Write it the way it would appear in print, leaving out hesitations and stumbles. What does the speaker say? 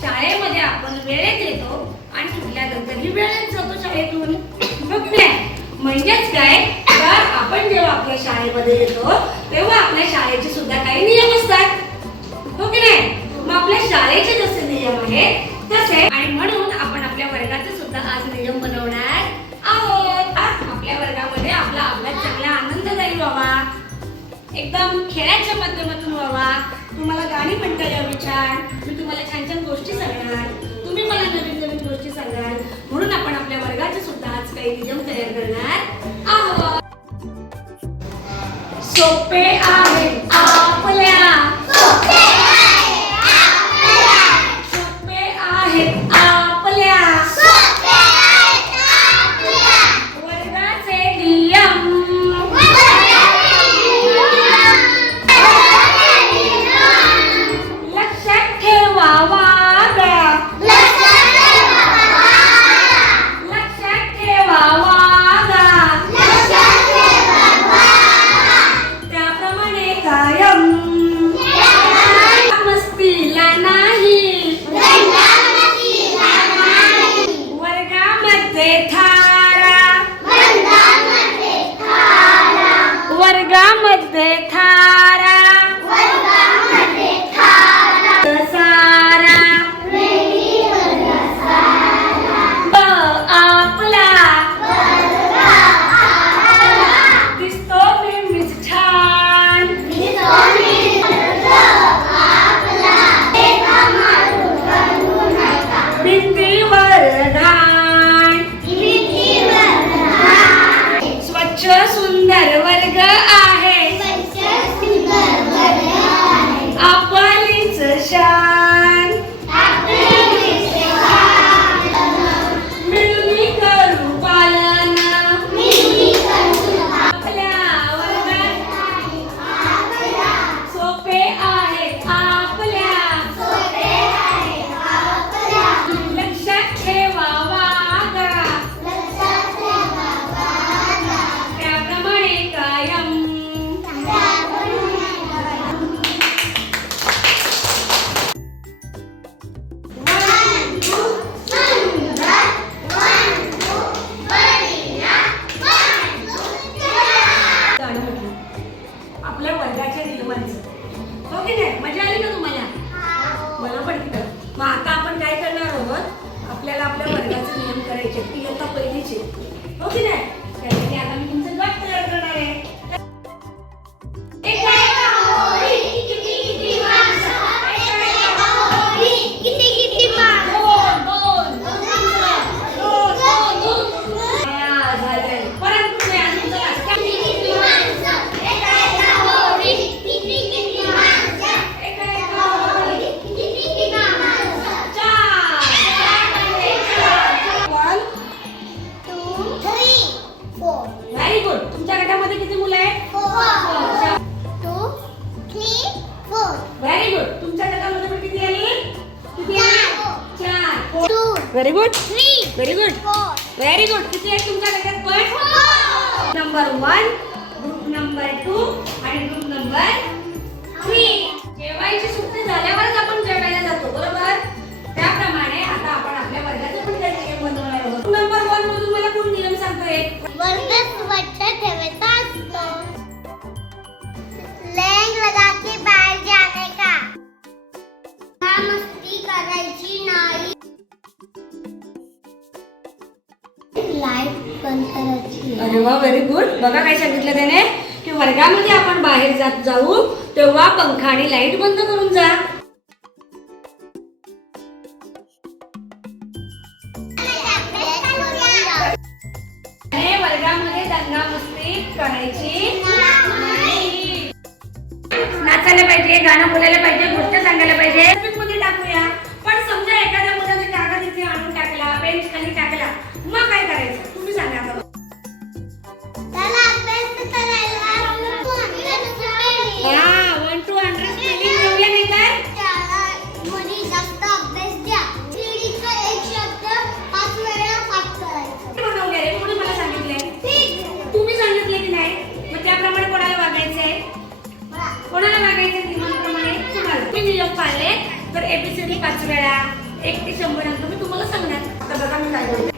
शाळेमध्ये आपण वेळेत येतो आणि सुटल्यानंतरही वेळेत जातो शाळेतून. म्हणजेच काय, तर आपण जेव्हा आपल्या शाळेमध्ये येतो तेव्हा आपल्या शाळेचे सुद्धा काही नियम असतात, हो की नाही? मग आपल्या शाळेचे जसे नियम आहेत तसे, आणि म्हणून आपण आपल्या वर्गाचे सुद्धा आज नियम बनवणार आहोत. आपल्या वर्गामध्ये आपला अभ्यास चांगला आनंददायी व्हावा, एकदम खेळाच्या माध्यमातून व्हावा. तुम्हाला गाणी म्हणता यावी छान, मी तुम्हाला छान छान गोष्टी सांगणार, तुम्ही मला नवीन नवीन गोष्टी सांगाल. म्हणून आपण आपल्या वर्गाचे सुद्धा आज काही नियम तयार करणार आहोत. सोपे आहेत आपल्या, सोपे आहेत आपल्या वर्गाचे नियम. लक्षात ठेवावा गा, लक्षात ठेवावा गा, त्याप्रमाणे कायम मस्तीला नाही, वर्गामध्ये थारा, वर्गामध्ये थारा सारा. आपला दिसतो नेहमीच छान, भिंतीवर घाण, स्वच्छ सुंदर वर्ग आहे, आपलीच शान. मिळून करू पालन आपल्या वर्गात, सोपे आहेत आपल्या, लक्षात ठेवावा गा, त्याप्रमाणे कायम. आपल्या वर्गाच्या नियमांचं, हो की नाही? मजा आली का तुम्हाला? मला पण की. मग आता आपण काय करणार आहोत, आपल्याला आपल्या वर्गाचे नियम करायचे, इयत्ता पहिलीचे, हो की नाही? त्यासाठी आता मी तुमचं गट तयार करणार आहे. Very good. तुमच्या गटामध्ये किती मुलं आहेत? 2, 3, 4. Very good. तुमच्या गटामध्ये पण किती आली? किती आली? 4. 2, very good, 3, very good, 4. Very good. किती आहेत तुमच्या गटात पण? नंबर 1, ग्रुप नंबर 2 आणि ग्रुप नंबर 3. जेवायची सुट्टी झाल्यावरच आपण जेवायला जातो, बरोबर? त्याप्रमाणे आता आपण आपल्या वर्गाचे पण काही नियम बनवणार आहोत. नंबर 1 मधून मला कोण नियम सांगतोय? वर्ग स्वच्छ ठेवायचा असतो. लाइन लगा के बाहर जाने का. मस्ती करायची नाही. लाईट बंद करायची. अरे वा, व्हेरी गुड. बघा काय सांगितलं त्याने, की वर्गामध्ये आपण बाहेर जाऊ तेव्हा पंखा आणि लाईट बंद करून जा. वर्गामध्ये दंगा मस्ती करायची नाही. नाचायला पाहिजे, गाणं बोलायला पाहिजे, गोष्ट सांगायला पाहिजे. मध्ये टाकूया. पण समजा एखाद्या मुलाने कागद इथे आणून टाकला, बेंच खाली टाकला, मग काय करायचं तुम्ही सांगा. त्याला अभ्यास करायला आले तर ABCD 5 वेळा 1 ते 100 अंक मी तुम्हाला सांगणार. आता बघा मी काय करते